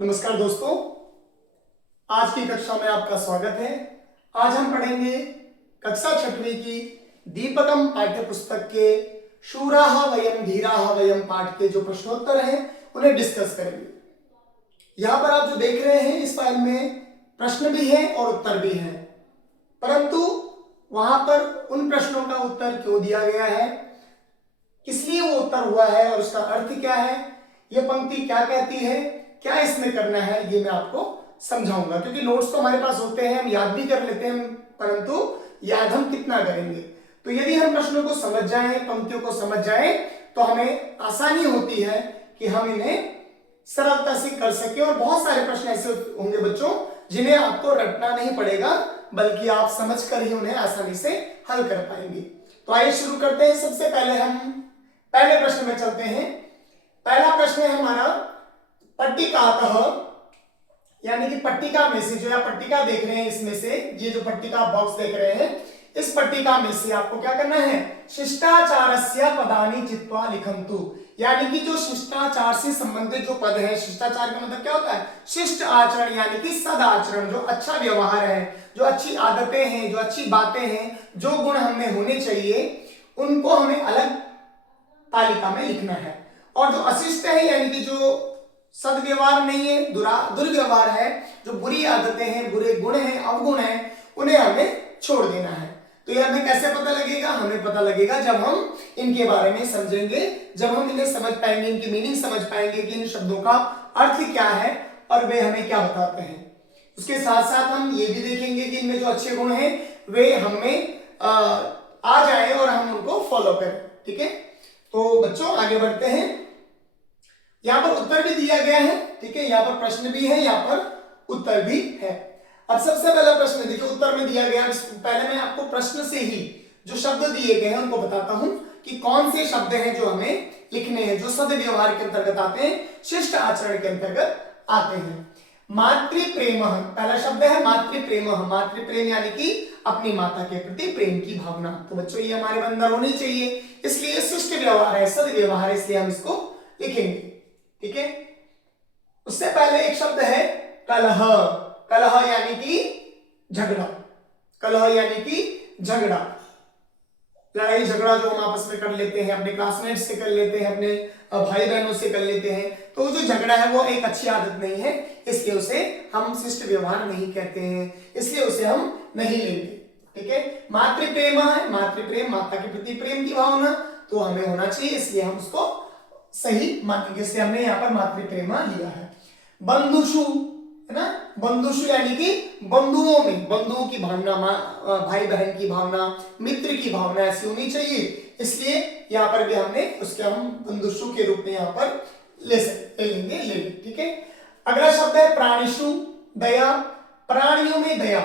नमस्कार दोस्तों, आज की कक्षा में आपका स्वागत है। आज हम पढ़ेंगे कक्षा छठवीं की दीपकम पाठ्य पुस्तक के शूराः वयम धीराः वयम पाठ के जो प्रश्नोत्तर हैं उन्हें डिस्कस करेंगे। यहाँ पर आप जो देख रहे हैं इस फाइल में प्रश्न भी है और उत्तर भी है, परंतु वहां पर उन प्रश्नों का उत्तर क्यों दिया गया है, किस लिए वो उत्तर हुआ है और उसका अर्थ क्या है, यह पंक्ति क्या कहती है, क्या इसमें करना है, ये मैं आपको समझाऊंगा। क्योंकि नोट्स तो हमारे पास होते हैं, हम याद भी कर लेते हैं, परंतु याद हम कितना करेंगे। तो यदि हम प्रश्नों को समझ जाएं, पंक्तियों को समझ जाएं, तो हमें आसानी होती है कि हम इन्हें सरलता से कर सके। और बहुत सारे प्रश्न ऐसे होंगे बच्चों जिन्हें आपको रटना नहीं पड़ेगा, बल्कि आप समझकर ही उन्हें आसानी से हल कर पाएंगे। तो आइए शुरू करते हैं। सबसे पहले हम पहले प्रश्न में चलते हैं। पहला प्रश्न है हमारा पट्टिकातः, यानी कि पट्टिका में से, जो आप पट्टिका देख रहे हैं इसमें से, ये जो पट्टिका बॉक्स देख रहे हैं, इस पट्टिका में से आपको क्या करना है, शिष्टाचारस्य पदानि चित्वा लिखन्तु। यानी कि जो शिष्टाचार से संबंधित जो पद है, शिष्टाचार का मतलब क्या होता है, शिष्ट आचरण यानी कि सदाचरण, जो अच्छा व्यवहार है, जो अच्छी आदतें हैं, जो अच्छी बातें हैं, जो गुण हमें होने चाहिए, उनको हमें अलग तालिका में लिखना है। और जो अशिष्ट है यानी कि जो सदव्यवहार नहीं है, दुर्व्यवहार है, जो बुरी आदतें हैं, बुरे गुण हैं, अवगुण हैं, उन्हें हमें छोड़ देना है। तो ये हमें कैसे पता लगेगा, हमें पता लगेगा जब हम इनके बारे में समझेंगे, जब हम इन्हें समझ पाएंगे, इनकी मीनिंग समझ पाएंगे कि इन शब्दों का अर्थ क्या है और वे हमें क्या बताते हैं। उसके साथ साथ हम ये भी देखेंगे कि इनमें जो अच्छे गुण हैं वे हमें आ जाए और हम उनको फॉलो करें। ठीक है, तो बच्चों आगे बढ़ते हैं। यहां पर उत्तर भी दिया गया है, ठीक है, यहाँ पर प्रश्न भी है, यहाँ पर उत्तर भी है। अब सबसे पहला प्रश्न देखिए, उत्तर में दिया गया। पहले मैं आपको प्रश्न से ही जो शब्द दिए गए हैं उनको बताता हूं कि कौन से शब्द हैं जो हमें लिखने हैं, जो सद्व्यवहार के अंतर्गत आते हैं, शिष्ट आचरण के अंतर्गत आते हैं। मातृप्रेम, पहला शब्द है मातृप्रेम। मातृप्रेम यानी कि अपनी माता के प्रति प्रेम की भावना। तो बच्चों ये हमारे अंदर होनी चाहिए, इसलिए शिष्ट व्यवहार है, सद्व्यवहार है, इसलिए हम इसको लिखेंगे। ठीक है, उससे पहले एक शब्द है कलह। कलह यानी कि झगड़ा। कलह यानी कि झगड़ा, लड़ाई झगड़ा जो हम आपस में कर लेते हैं, अपने क्लासमेट से कर लेते हैं, अपने भाई बहनों से कर लेते हैं। तो जो झगड़ा है वो एक अच्छी आदत नहीं है, इसलिए उसे हम शिष्ट व्यवहार नहीं कहते हैं, इसलिए उसे हम नहीं लेंगे। ठीक है, मातृप्रेम है, मातृप्रेम माता के प्रति प्रेम की भावना, तो हमें होना चाहिए, इसलिए हम उसको सही मानेंगे, इसलिए हमने यहाँ पर मातृप्रेम लिया है। बंधुषु है ना, बंधुषु यानी कि बंधुओं में, बंधुओं की भावना, भाई बहन की भावना, मित्र की भावना ऐसी होनी चाहिए, इसलिए यहाँ पर भी हमने उसके हम बंधुषु के रूप में यहाँ पर ले लेंगे। ठीक है, अगला शब्द है प्राणिषु, दया। प्राणियों में दया,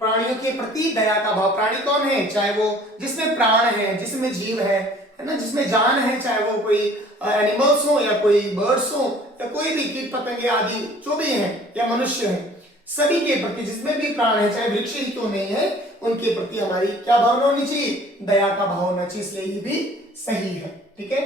प्राणियों के प्रति दया का भाव। प्राणी कौन है, चाहे वो जिसमें प्राण है, जिसमें जीव है ना, जिसमें जान है, चाहे वो कोई एनिमल्स हो या कोई बर्ड्स हो या कोई भी कीट पतंगे आदि जो भी हैं या मनुष्य हैं, सभी के प्रति जिसमें भी प्राण है, चाहे वृक्ष ही क्यों नहीं है, उनके प्रति हमारी क्या भावना होनी चाहिए, दया का भाव होना चाहिए, इसलिए ये भी सही है। ठीक है,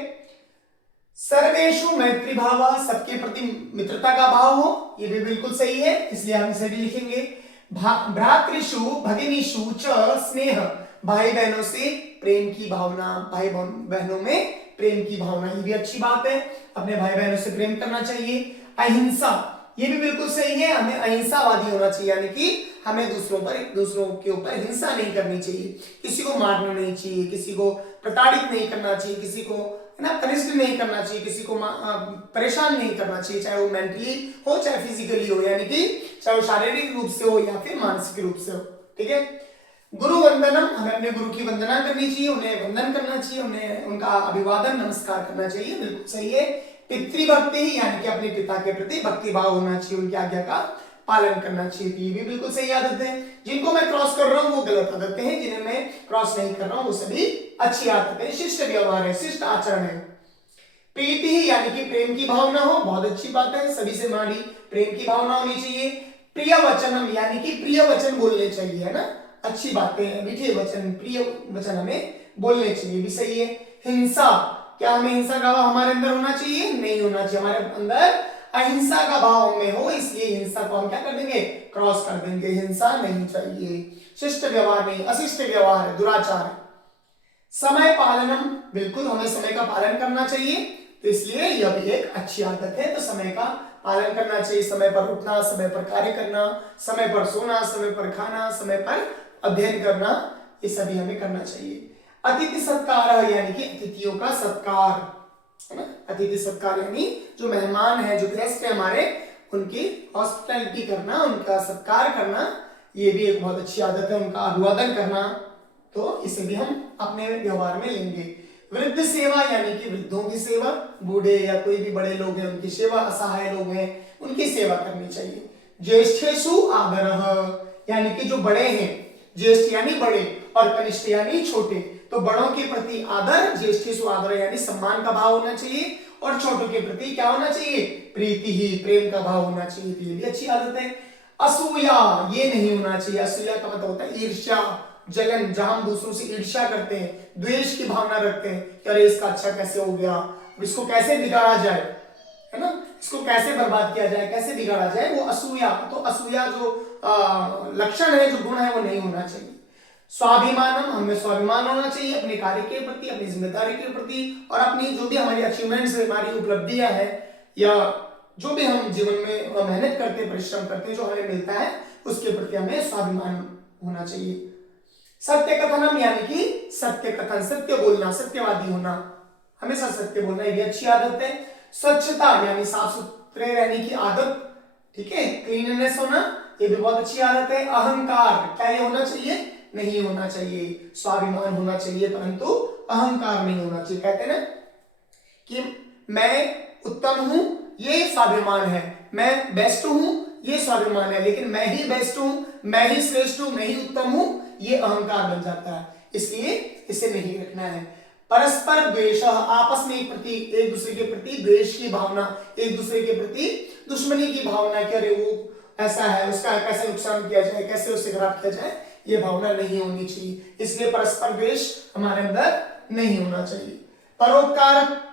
सर्वेषु मैत्री भाव, सबके प्रति मित्रता का भाव हो, ये भी बिल्कुल सही है, इसलिए हम इसे भी लिखेंगे। भ्रातृषु भगिनीषु च स्नेह, भाई बहनों से प्रेम की भावना, भाई बहनों में प्रेम की भावना, ये भी अच्छी बात है, अपने भाई बहनों से प्रेम करना चाहिए। अहिंसा, ये भी बिल्कुल सही है, हमें अहिंसावादी होना चाहिए, यानी कि हमें दूसरों के ऊपर हिंसा नहीं करनी चाहिए, किसी को मारना नहीं चाहिए, किसी को प्रताड़ित नहीं करना चाहिए, किसी को है ना कनिष्ठ नहीं करना चाहिए, किसी को परेशान नहीं करना चाहिए, चाहे वो मेंटली हो चाहे फिजिकली हो, यानी कि चाहे वो शारीरिक रूप से हो या फिर मानसिक रूप से हो। ठीक है, गुरु वंदनम, हमें अपने गुरु की वंदना करनी चाहिए, उन्हें वंदन करना चाहिए, उन्हें उनका अभिवादन नमस्कार करना चाहिए, बिल्कुल सही है। पितृभक्ति, यानी कि अपने पिता के प्रति भक्ति भाव होना चाहिए, उनकी आज्ञा का पालन करना चाहिए, ये भी बिल्कुल सही आदत है। जिनको मैं क्रॉस कर रहा हूँ वो गलत आदतें हैं, जिन्हें मैं क्रॉस नहीं कर रहा हूँ वो सभी अच्छी आदतें, शिष्ट व्यवहार है, शिष्ट आचरण है। प्रीति ही, यानी कि प्रेम की भावना हो, बहुत अच्छी बात है, सभी से हमारी प्रेम की भावना होनी चाहिए। प्रिय वचनम, यानी कि प्रिय वचन बोलने चाहिए, है ना, अच्छी बातें, मीठे वचन, प्रिय वचन हमें बोलने चाहिए, भी सही है। हिंसा, क्या हमें हिंसा का भाव हमारे अंदर होना चाहिए, नहीं होना चाहिए, हमारे अंदर अहिंसा का भाव में हो, इसलिए हिंसा को हम क्या कर देंगे, क्रॉस कर देंगे। हिंसा नहीं चाहिए, शिष्ट व्यवहार नहीं, अशिष्ट व्यवहार है, दुराचार है। समय पालनम, बिल्कुल हमें समय का पालन करना चाहिए, तो इसलिए यह भी एक अच्छी आदत है। तो समय का पालन करना चाहिए, समय पर उठना, समय पर कार्य करना, समय पर सोना, समय पर खाना, समय पर अध्ययन करना, ये सभी हमें करना चाहिए। अतिथि सत्कार यानी कि अतिथियों का सत्कार, है ना। अतिथि सत्कार यानी जो मेहमान है, जो गेस्ट है हमारे, उनकी हॉस्पिटैलिटी करना, उनका सत्कार करना, ये भी एक बहुत अच्छी आदत है। उनका अभिवादन करना, तो इसे भी हम अपने व्यवहार में लेंगे। वृद्ध सेवा यानी कि वृद्धों की सेवा, बूढ़े या कोई भी बड़े लोग हैं उनकी सेवा, असहाय लोग हैं उनकी सेवा करनी चाहिए। ज्येष्ठेषु आदरः यानी कि जो बड़े हैं, ज्येष्ठ यानी बड़े और कनिष्ठ यानी छोटे, तो बड़ों के प्रति आदर, ज्येष्ठेषु आदर यानी सम्मान का भाव होना चाहिए, और छोटों के प्रति क्या होना चाहिए, प्रीति ही, प्रेम का भाव होना चाहिए। तो ये भी अच्छी आदत है। असूया ये नहीं होना चाहिए। असूया का मतलब होता है ईर्ष्या, जलन, जहां हम दूसरों से ईर्ष्या करते हैं, द्वेष की भावना रखते हैं कि अरे इसका अच्छा कैसे हो गया, इसको कैसे बिगाड़ा जाए, है ना, इसको कैसे बर्बाद किया जाए, कैसे बिगाड़ा जाए, वो असूया। तो असूया जो लक्षण है, जो गुण है, वो नहीं होना चाहिए। स्वाभिमानम, हमें स्वाभिमान होना चाहिए अपने कार्य के प्रति, अपनी जिम्मेदारी के प्रति, और अपनी जो भी हमारी अचीवमेंट्स है, हमारी उपलब्धियां है, या जो भी हम जीवन में मेहनत करते हैं, परिश्रम करते हैं, जो हमें मिलता है, उसके प्रति हमें स्वाभिमान होना चाहिए। सत्य कथनम यानी कि सत्य कथन, सत्य बोलना, सत्यवादी होना, हमेशा सत्य बोलना, ये भी अच्छी आदत है। स्वच्छता यानी साफ सुथरे रहने की आदत, ठीक है, क्लीननेस होना, ये भी बहुत अच्छी आदत है। अहंकार, क्या ये होना चाहिए, नहीं होना चाहिए। स्वाभिमान होना चाहिए, परंतु अहंकार नहीं होना चाहिए। कहते हैं ना कि मैं उत्तम हूं, ये स्वाभिमान है, मैं बेस्ट हूं, ये स्वाभिमान है, लेकिन मैं ही बेस्ट हूं, मैं ही श्रेष्ठ हूं, मैं ही उत्तम हूं, ये अहंकार बन जाता है। इसलिए इसे नहीं रखना है। परस्पर द्वेष, आपस में एक दूसरे के प्रति द्वेष की भावना, एक दूसरे के प्रति दुश्मनी की भावना, कि अरे वो ऐसा है, उसका कैसे नुकसान किया जाए, कैसे उससे खराब किया जाए, ये भावना नहीं होनी चाहिए। इसलिए परस्पर द्वेष हमारे अंदर नहीं होना चाहिए। परोपकार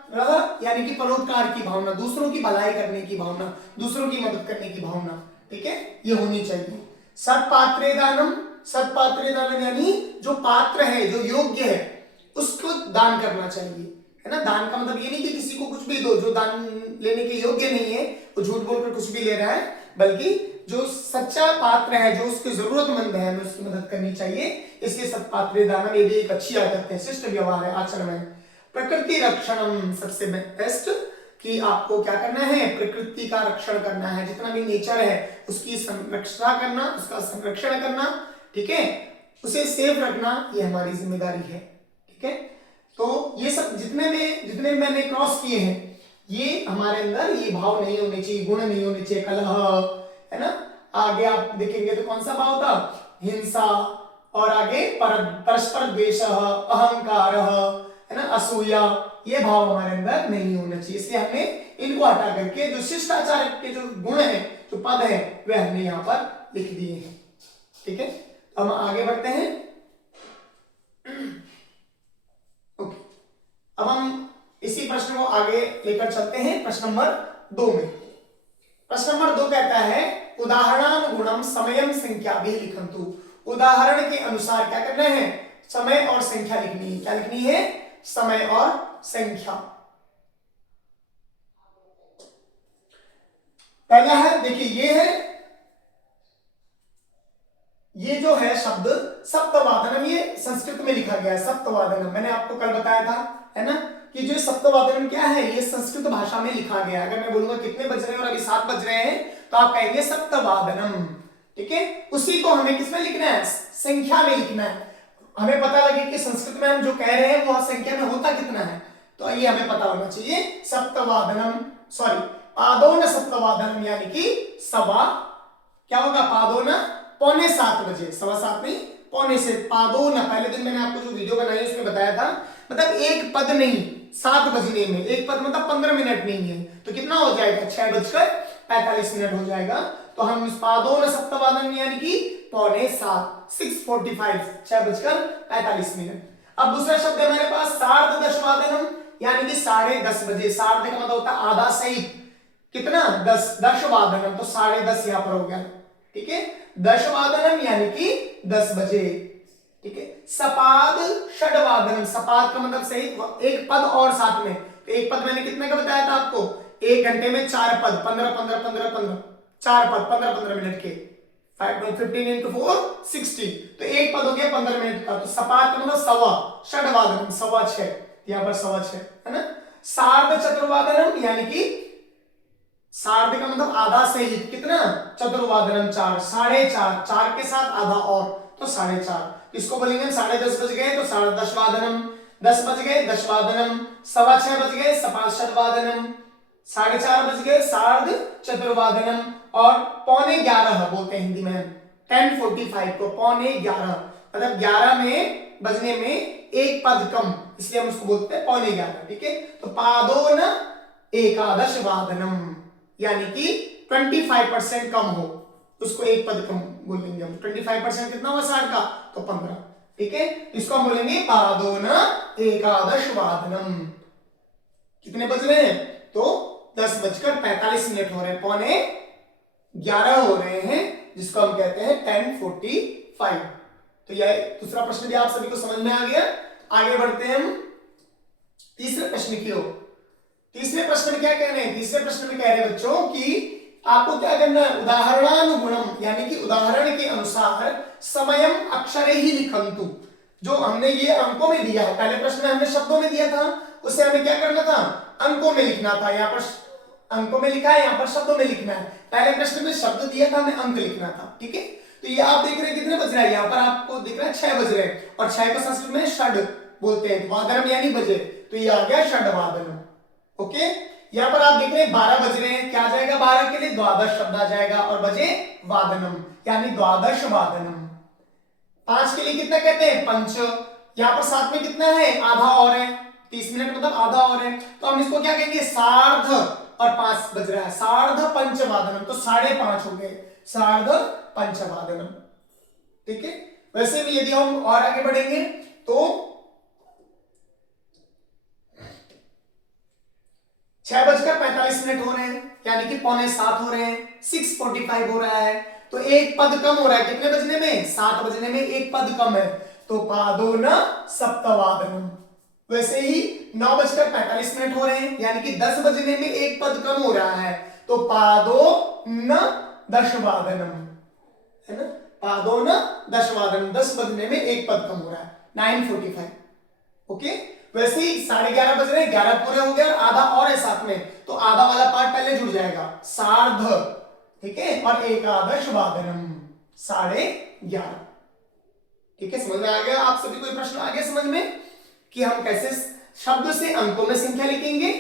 यानी कि परोपकार की भावना, दूसरों की भलाई करने की भावना, दूसरों की मदद करने की भावना, ठीक है, ये होनी चाहिए। सत्पात्रे दानम, सत्पात्रे दानम यानी जो पात्र है, जो योग्य है, उसको दान करना चाहिए, है ना। दान का मतलब ये नहीं कि किसी को कुछ भी दो, जो दान लेने के योग्य नहीं है वो झूठ बोलकर कुछ भी ले रहा है, बल्कि जो सच्चा पात्र है, जो उसके जरूरतमंद है, हमें उसकी मदद करनी चाहिए। इसलिए सत्पात्रे दानम, ये भी एक अच्छी आदत है, शिष्ट व्यवहार है, आचरण है। प्रकृति रक्षणम, सबसे बेस्ट कि आपको क्या करना है, प्रकृति का रक्षण करना है, जितना भी नेचर है उसकी संरक्षण करना, उसका संरक्षण करना, ठीक है, उसे सेफ रखना, ये हमारी जिम्मेदारी है, ठीक है। तो ये सब जितने मैंने क्रॉस किए हैं, ये हमारे अंदर ये भाव नहीं होने चाहिए, गुण नहीं होने चाहिए। कलह, है ना, आगे आप देखेंगे तो कौन सा भाव था, हिंसा, और आगे परस्पर द्वेष, अहंकार, है ना, असूया, ये भाव हमारे अंदर नहीं होना चाहिए। इसलिए हमें इनको हटा करके जो शिष्टाचार के जो गुण है, जो पद है, वे हमने यहाँ पर लिख दिए हैं, ठीक है। तो हम आगे बढ़ते हैं। ओके, अब हम इसी प्रश्न को आगे लेकर चलते हैं प्रश्न नंबर 2 में। प्रश्न नंबर 2 कहता है उदाहरणानुगुणम समयम संख्या भी लिखन्तु। उदाहरण के अनुसार क्या करना है, समय और संख्या लिखनी है। क्या लिखनी है, समय और संख्या। पहला है, देखिए ये जो है शब्द सप्तवादनम, ये संस्कृत में लिखा गया है सप्तवादनम। मैंने आपको कल बताया था, है ना, कि जो सप्तवादनम क्या है, ये संस्कृत भाषा में लिखा गया है। अगर मैं बोलूंगा कितने बज रहे हैं और अभी 7 बज रहे हैं, तो आप कहेंगे सप्तवादनम, ठीक है। उसी को हमें किसमें लिखना है, संख्या में लिखना है। हमें पता लगे कि संस्कृत में हम जो कह रहे हैं वो संख्या में होता कितना है, तो ये हमें पता होना चाहिए। सप्तवादनम, सॉरी, पादोन सप्तवादनम यानी कि सवा, क्या होगा, पादोन 6:45 बजे, 7:15 नहीं, पौने से, पादोन। पहले दिन मैंने आपको जो वीडियो बनाई उसमें बताया था, मतलब एक पद नहीं, 7 बजने में एक पद मतलब 15 मिनट नहीं है, तो कितना हो जाएगा, 6:45 हो जाएगा। तो हम पादोन सप्तवादन यानी कि 6:45, 6:45, 6:45। अब दूसरा शब्द है हमारे पास सार्धदशवादनम यानी कि 10:30 बजे। सार्ध का मतलब होता है आधा सहित, कितना 10, दशवादनम, तो 10:30 यहाँ पर हो गया, ठीक है। दशवादनम यानी कि 10 बजे, ठीक है। सपाद षडवादनम, सपाद का मतलब सही एक पद और साथ में, तो एक पद मैंने कितने का बताया था आपको, 1 घंटे में 4 पद, 15 15 15 15, 4 पद 15 15 मिनट के, 15 into 4 60, तो एक पद हो गया 15 मिनट का, तो सपाद का मतलब सवा, षडवादनम 6:15, यहाँ पर 6:15 है ना। सार्ध चतुर्वादनम यानी कि सार्ध का मतलब आधा सहित, कितना, चतुर्वादनम 4, 4:30, 4 के साथ आधा और, तो 4:30, इसको बोलेंगे 10:30 बज गए तो 10:30वादनम, 10 बज गए दशवादनम, 6:15 बज गए सपादशतवादनम, 4:30 बज गए सार्ध चतुर्वादनम, और 11:15 बोलते हैं हिंदी में, 10:45 को 11:15, मतलब 11 में बजने में एक पद कम, इसलिए हम उसको बोलते हैं 11:15, ठीक है। तो पादोन एकादश वादनम यानी कि 25% कम हो, उसको एक पद कम बोलेंगे हम। 25% कितना हुआ 60 का, तो 15, ठीक है। इसको हम बोलेंगे पादोन एकादश वादनम। कितने बज रहे हैं, तो 10:45 हो रहे हैं, 11:15 हो रहे हैं, जिसको हम कहते हैं 10:45। तो यह दूसरा प्रश्न भी आप सभी को समझ में आ गया। आगे बढ़ते हैं हम तीसरे प्रश्न की ओर। तीसरे प्रश्न में क्या कह रहे हैं, तीसरे प्रश्न में कह रहे हैं बच्चों कि आपको क्या करना है, उदाहरणानुगुणम यानी कि उदाहरण के अनुसार समयम अक्षरे ही लिखंतु, जो हमने ये अंकों में दिया है, पहले प्रश्न में हमने शब्दों में दिया था, उसे हमें क्या करना था, अंकों में लिखना था। यहाँ पर अंकों में लिखा है, यहाँ पर शब्दों में लिखना है। पहले प्रश्न में शब्द दिया था, हमें अंक लिखना था, ठीक है। तो ये आप देख रहे हैं कितने बज रहा है, यहाँ पर आपको दिख रहा है 6 बज रहे हैं, और 6 को संस्कृत में षड बोलते हैं, वादनम यानी बजे, तो ये आ गया षड वादनम, ओके। यहाँ पर आप देख रहे हैं 12 बज रहे हैं, क्या आ जाएगा 12 के लिए, द्वादश शब्द आ जाएगा, और बजे वादनम यानी द्वादश वादनम। 5 के लिए कितना कहते हैं, पंच। यहाँ पर साथ में कितना है, आधा और है, 30 मिनट मतलब आधा और है, तो हम इसको क्या कहेंगे, सार्ध, और 5 बज रहा है, सार्ध पंचवादनम, तो 5:30 हो गए, सार्ध पंचवादनम, ठीक है। वैसे भी यदि हम और आगे बढ़ेंगे तो 6:45 हो रहे हैं, यानी कि 6:45 हो रहे हैं, 6:45 हो रहा है, तो एक पद कम हो रहा है, कितने बजने में, 7 बजने में एक पद कम है, तो पादोन सप्तवादनम। वैसे ही 9:45 हो रहे हैं, यानी कि 10 बजने में एक पद कम हो रहा है, तो पादो न दशवादनम, है ना, पादो न दशवादनम, 10 बजने में एक पद कम हो रहा है, 9:45, ओके। वैसे ही 11:30 बज रहे हैं, 11 पूरे हो गए, और आधा और है साथ में, तो आधा वाला पार्ट पहले जुड़ जाएगा, सार्ध, ठीक है, और एकादश वादनम 11:30, ठीक है। समझ में आ गया आप सभी, कोई प्रश्न आ गया समझ में कि हम कैसे शब्द से अंकों में संख्या लिखेंगे,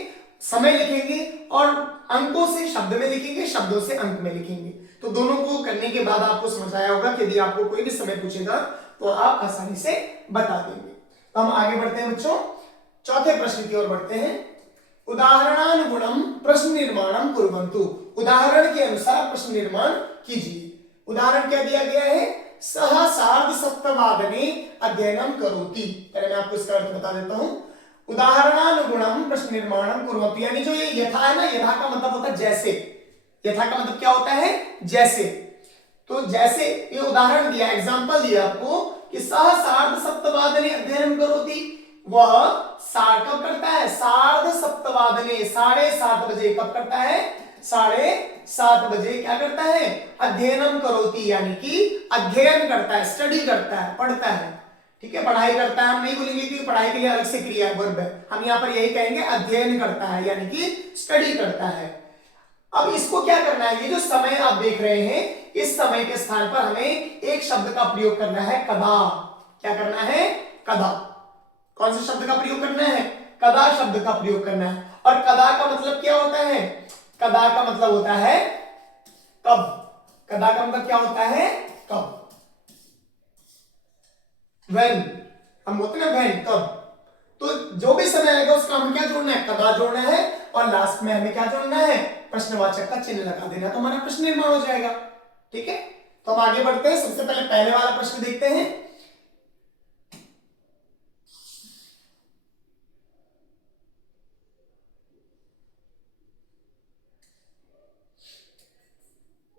समय लिखेंगे, और अंकों से शब्द में लिखेंगे, शब्दों से अंक में लिखेंगे। तो दोनों को करने के बाद आपको समझ आया होगा कि यदि आपको कोई भी समय पूछेगा तो आप आसानी से बता देंगे। तो हम आगे बढ़ते हैं बच्चों, चौथे प्रश्न की ओर बढ़ते हैं। उदाहरणानुगुणम प्रश्न निर्माणम कुर्वन्तु, उदाहरण के अनुसार प्रश्न निर्माण कीजिए। उदाहरण क्या दिया गया है, सह सार्ध सप्तवादने अध्ययनम करोति। पहले मैं आपको इसका अर्थ बता देता हूं। उदाहरणानुगुणम प्रश्न निर्माणम कुर्वन्तु, यानी जो ये यथा है ना, यथा का मतलब होता है जैसे, यथा का मतलब क्या होता है, जैसे। तो जैसे ये उदाहरण दिया, एग्जांपल दिया आपको कि सह सार्ध सप्तवादने अध्ययनम करोति, वह कब करता है, सार्ध सप्तवादने 7:30 बजे, कब करता है, 7:30 बजे क्या करता है, अध्ययनम करोति यानी कि अध्ययन करता है, स्टडी करता है, पढ़ता है, ठीक है, पढ़ाई करता है। हम नहीं बोलेंगे कि पढ़ाई के लिए अलग से क्रिया वर्ब है, हम यहाँ पर यही कहेंगे अध्ययन करता है, यानी कि स्टडी करता है। अब इसको क्या करना है, ये जो समय आप देख रहे हैं, इस समय के स्थान पर हमें एक शब्द का प्रयोग करना है, कदा। क्या करना है, कदा। कौन से शब्द का प्रयोग करना है, कदा शब्द का प्रयोग करना है। और कदा का मतलब क्या होता है, कदा का मतलब होता है कब, कदा का मतलब क्या होता है, कब, व्हेन, हम बोलते हैं ना व्हेन, कब। तो जो भी समय आएगा उसका हमें क्या जोड़ना है, कदा जोड़ना है, और लास्ट में हमें क्या जोड़ना है, प्रश्नवाचक का चिन्ह लगा देना, तो हमारा प्रश्न निर्माण हो जाएगा, ठीक है। तो हम आगे बढ़ते हैं, सबसे पहले वाला प्रश्न देखते हैं।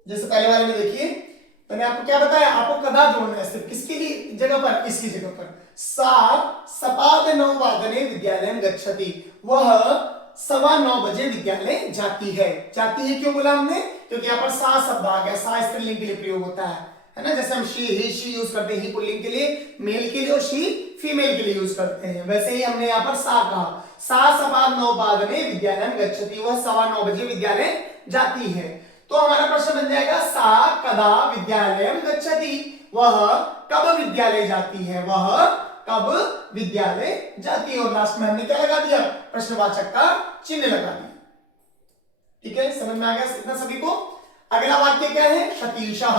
जैसे पहले वाले में देखिए, मैंने आपको क्या बताया, आपको कदा जोड़ना है, सिर्फ किसके लिए जगह पर, इसकी जगह पर। सा सपाद 9 वादने विद्यालयम गच्छति, वह 9:15 बजे विद्यालय जाती है। जाती है क्यों बोला हमने, क्योंकि यहाँ पर सा शब्द आ गया, सा स्त्रीलिंग के लिए प्रयोग होता है ना। जैसे हम शी ही शी यूज करते हैं, ही पुल्लिंग के लिए, मेल के लिए, और शी फीमेल के लिए यूज करते हैं, वैसे ही हमने यहाँ पर सा कहा। सा सपाद 9 वादने विद्यालयम गच्छति, वह 9:15 बजे विद्यालय जाती है। तो हमारा प्रश्न बन जाएगा, सा कदा विद्यालयम गच्छति, वह कब विद्यालय जाती है, वह कब विद्यालय जाती है। और लास्ट में हमने क्या लगा दिया, प्रश्नवाचक का चिन्ह लगा दिया। ठीक है, समझ में आ गया इतना सभी को। अगला वाक्य क्या है, सतीशः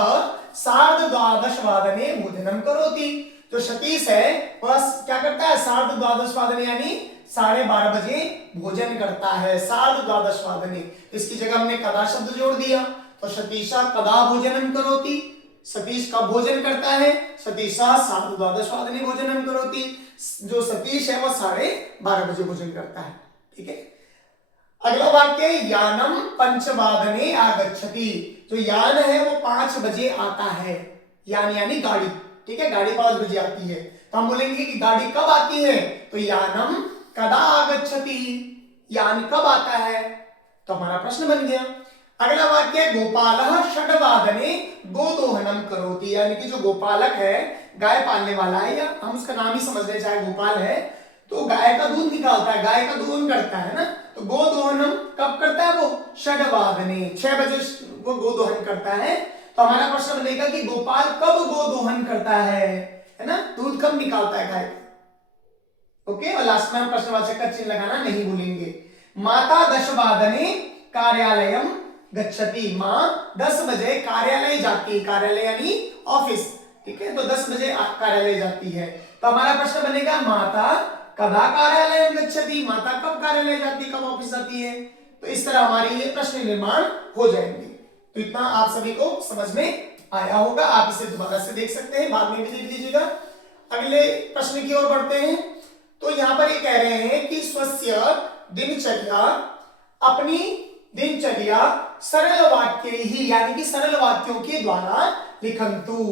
12:30 वादने भोजनम करोति। जो सतीश है वह क्या करता है, 12:30 वादने यानी 12:30 बजे भोजन करता है, 12:30 वादने। इसकी जगह हमने कदा शब्द जोड़ दिया, तो सतीशा कदा भोजनम करोति, सतीश कब भोजन करता है, सतीशा 12:30 वादने भोजनम करोति। जो सतीश है वह 12:30 बजे भोजन करता है। ठीक है, अगला वाक्य, यानम 5 वादने आगच्छति। जो यान है वो 5 बजे आता है, यान यानी गाड़ी। ठीक है, गाड़ी 5 बजे आती है, तो हम बोलेंगे कि गाड़ी कब आती है, तो यानम कदा आगच्छति, यान कब आता है। तो हमारा प्रश्न बन गया। अगला वाक्य, गोपालः 6 वादने गोदोहनम करोति, यानी कि जो गोपालक है, गाय पालने वाला है, या हम उसका नाम ही समझ रहे, चाहे गोपाल है, तो गाय का दूध निकालता है, गाय का दोहन करता है ना। तो गोदोहनम कब करता है वो, 6 वादने, 6 बजे वो गोदोहन करता है। तो हमारा प्रश्न बनेगा कि गोपाल कब गोदोहन करता है ना, दूध कब निकालता है गाय का। ओके, और लास्ट में हम प्रश्नवाचक का चिन्ह लगाना नहीं भूलेंगे। माता 10 वादने कार्यालयम गच्छति, माँ 10 बजे कार्यालय जाती है, कार्यालय यानी ऑफिस। ठीक है, तो 10 बजे कार्यालय जाती है। तो हमारा प्रश्न बनेगा, माता कदा कार्यालय गच्छति, माता कब कार्यालय जाती है, कब ऑफिस जाती है। तो इस तरह हमारी ये प्रश्न निर्माण हो जाएंगे। तो इतना आप सभी को समझ में आया होगा, आप इसे दोबारा से देख सकते हैं, बाद में भी देख लीजिएगा। अगले प्रश्न की ओर बढ़ते हैं। तो यहाँ पर ये कह रहे हैं कि स्वस्य दिनचर्या, अपनी दिनचर्या सरल वाक्य ही, यानी कि सरल वाक्यों के द्वारा लिखंतु।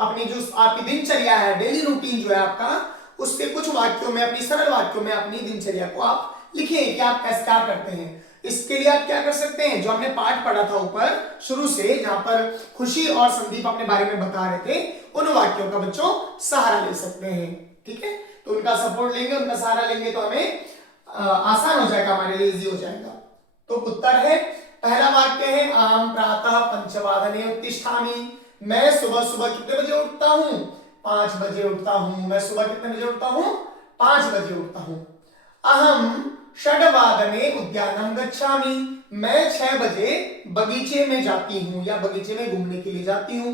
अपनी जो आपकी दिनचर्या है, डेली रूटीन जो है आपका, उसके कुछ वाक्यों में, अपनी सरल वाक्यों में अपनी दिनचर्या को आप लिखें कि आप कैसे क्या करते हैं। इसके लिए आप क्या कर सकते हैं, जो हमने पाठ पढ़ा था ऊपर शुरू से, जहां पर खुशी और संदीप अपने बारे में बता रहे थे, उन वाक्यों का बच्चों सहारा ले सकते हैं। ठीक है, तो उनका सपोर्ट लेंगे, उनका सहारा लेंगे तो हमें आसान हो जाएगा, हमारे लिए इजी हो जाएगा। तो उत्तर है, पहला वाक्य है, आम प्रातः 5 वादने उत्तिष्ठामि, मैं सुबह सुबह कितने बजे उठता हूं, 5 बजे उठता हूं। मैं सुबह कितने बजे उठता हूं, 5 बजे उठता हूं। अहम 6 वादने उद्यानम गच्छामि, मैं 6 बजे बगीचे में जाती हूं, या बगीचे में घूमने के लिए जाती हूं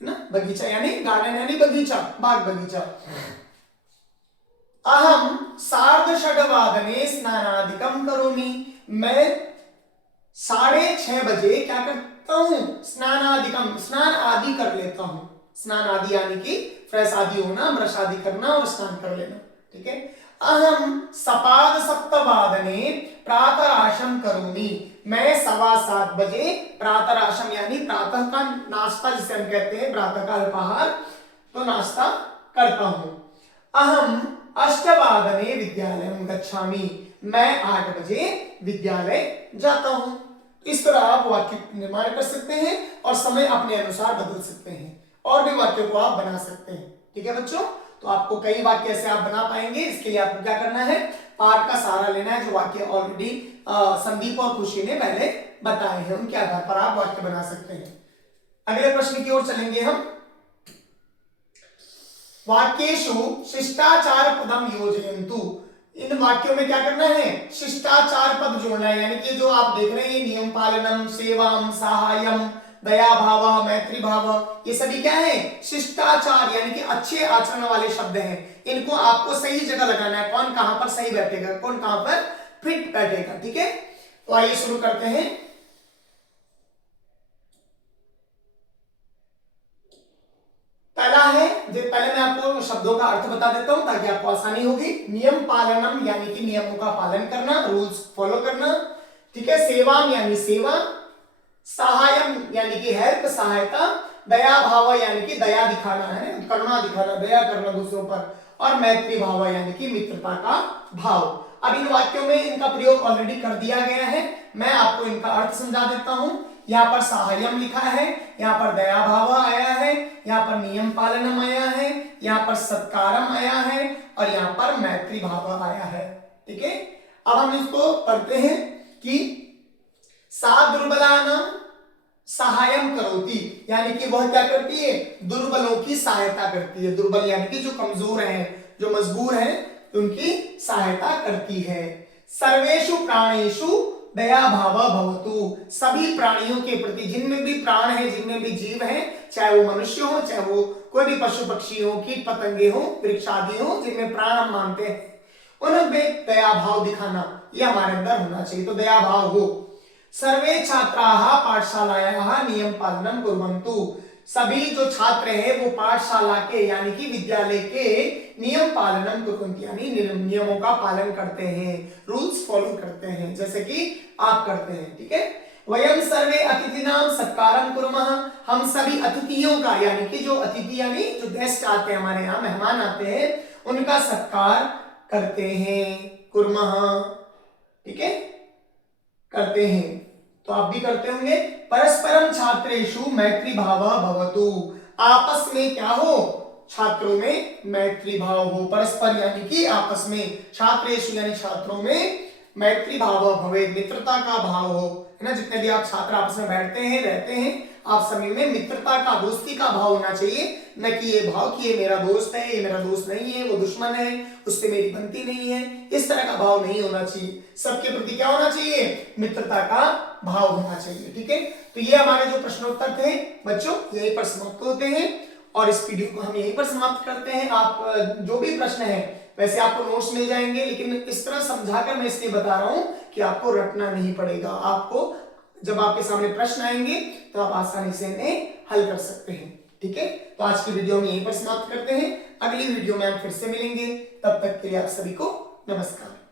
ना। बगीचा यानी गार्डन यानी बगीचा, बाग बगीचा। अहम 6:30 वादने स्नानादिकम करोमि, मैं 6:30 बजे क्या करता हूं, स्नानादिकम, स्नान आदि कर लेता हूं। स्नान आदि यानी कि फ्रेश आदि होना, ब्रश आदि करना और स्नान कर लेना। ठीक है, अहम 7:15 वादने प्रातराशम करोमि, मैं 7:15 बजे प्रातराशम यानी प्रातः का नाश्ता, जिसे हम कहते हैं प्रातः का अल्पाहार, तो नाश्ता करता हूं। अहम 8 वादने विद्यालयम गच्छामि, मैं 8 बजे विद्यालय जाता हूं। इस तरह आप वाक्य निर्माण कर सकते हैं और समय अपने अनुसार बदल सकते हैं, और भी वाक्यों को आप बना सकते हैं। ठीक है बच्चों, तो आपको कई वाक्य ऐसे आप बना पाएंगे। इसके लिए आपको क्या करना है, पाठ का सहारा लेना है, जो वाक्य ऑलरेडी संदीप और खुशी ने पहले बताए हैं, उनके आधार पर आप वाक्य बना सकते हैं। अगले प्रश्न की ओर चलेंगे हम। वाक्येषु शिष्टाचार पदम योजयन्तु, इन वाक्यों में क्या करना है, शिष्टाचार पद जोड़ना है। यानी कि जो आप देख रहे हैं, नियम पालनम, सेवाम, सहायम, दया भाव, मैत्री भाव, ये सभी क्या है, शिष्टाचार यानी कि अच्छे आचरण वाले शब्द हैं। इनको आपको सही जगह लगाना है, कौन कहां पर सही बैठेगा, कौन कहां पर फिट बैठेगा। ठीक है, तो आइए शुरू करते हैं। पहला है, पहले मैं आपको शब्दों का अर्थ बता देता हूं ताकि आपको आसानी होगी। नियम पालनम यानी कि नियमों का पालन करना, रूल्स फॉलो करना। ठीक है, सेवाम यानी सेवा, सहायम यानी कि हेल्प सहायता, दया भाव यानी कि दया दिखाना है, करुणा दिखाना, दया करना दूसरों पर, और मैत्री भाव यानी कि मित्रता का भाव। अब इन वाक्यों में इनका प्रयोग ऑलरेडी कर दिया गया है, मैं आपको इनका अर्थ समझा देता हूं। यहाँ पर सहायम लिखा है, यहाँ पर दया भाव आया है, यहाँ पर नियम पालनम आया है, यहाँ पर सत्कारम आया है, और यहाँ पर मैत्री भाव आया है। ठीक है, अब हम इसको पढ़ते हैं कि सा दुर्बलानां सहायम करोति, यानी कि वह क्या करती है, दुर्बलों की सहायता करती है। दुर्बल यानी कि जो कमजोर हैं, जो मजबूर हैं, उनकी सहायता करती है। सर्वेषु प्राणेषु दया भाव भवतु, सभी प्राणियों के प्रति, जिनमें भी प्राण है, जिनमें भी जीव है, चाहे वो मनुष्य हो, चाहे वो कोई भी पशु पक्षी हो, कीट पतंगे हो, वृक्ष आदि हो, जिनमें प्राण हम मानते हैं, उनमें दया भाव दिखाना ये हमारे अंदर होना चाहिए। तो दया भाव हो। सर्वे छात्राः पाठशालायाः नियम पालनम कुर्वन्तु, सभी जो छात्र हैं वो पाठशाला के यानी कि विद्यालय के नियम पालनम कुर्वन्ति यानी नियमों का पालन करते हैं, रूल्स फॉलो करते हैं, जैसे कि आप करते हैं। ठीक है, वयम सर्वे अतिथिनाम सत्कारम कुर्मः, हम सभी अतिथियों का यानी कि जो अतिथि यानी जो गेस्ट आते हैं, हमारे यहाँ मेहमान आते हैं, उनका सत्कार करते हैं, कुर्मः। ठीक है, करते हैं, तो आप भी करते होंगे। परस्परम छात्रेषु मैत्री भाव भवतु, आपस में क्या हो, छात्रों में मैत्री भाव हो। परस्पर यानी कि आपस में, छात्रेषु यानी छात्रों में मैत्री भाव भवे, मित्रता का भाव हो, है ना। जितने भी आप छात्र आपस में बैठते हैं, रहते हैं, आप सभी में मित्रता का, दोस्ती का भाव होना चाहिए, न कि ये भाव कि ये मेरा दोस्त है, ये मेरा दोस्त नहीं है, वो दुश्मन है, उससे मेरी बनती नहीं है, इस तरह का भाव नहीं होना चाहिए। सबके प्रति क्या होना चाहिए, मित्रता का भाव होना चाहिए। ठीक है, तो ये हमारे जो प्रश्नोत्तर थे बच्चों, यहीं पर समाप्त होते हैं, और इस वीडियो को हम यहीं पर समाप्त करते हैं। आप जो भी प्रश्न है, वैसे आपको नोट्स मिल जाएंगे, लेकिन इस तरह समझाकर मैं इसलिए बता रहा हूं कि आपको रटना नहीं पड़ेगा। आपको जब आपके सामने प्रश्न आएंगे तो आप आसानी से इन्हें हल कर सकते हैं। ठीक है, तो आज की वीडियो में यहीं पर समाप्त करते हैं। अगली वीडियो में हम फिर से मिलेंगे, तब तक के लिए आप सभी को नमस्कार।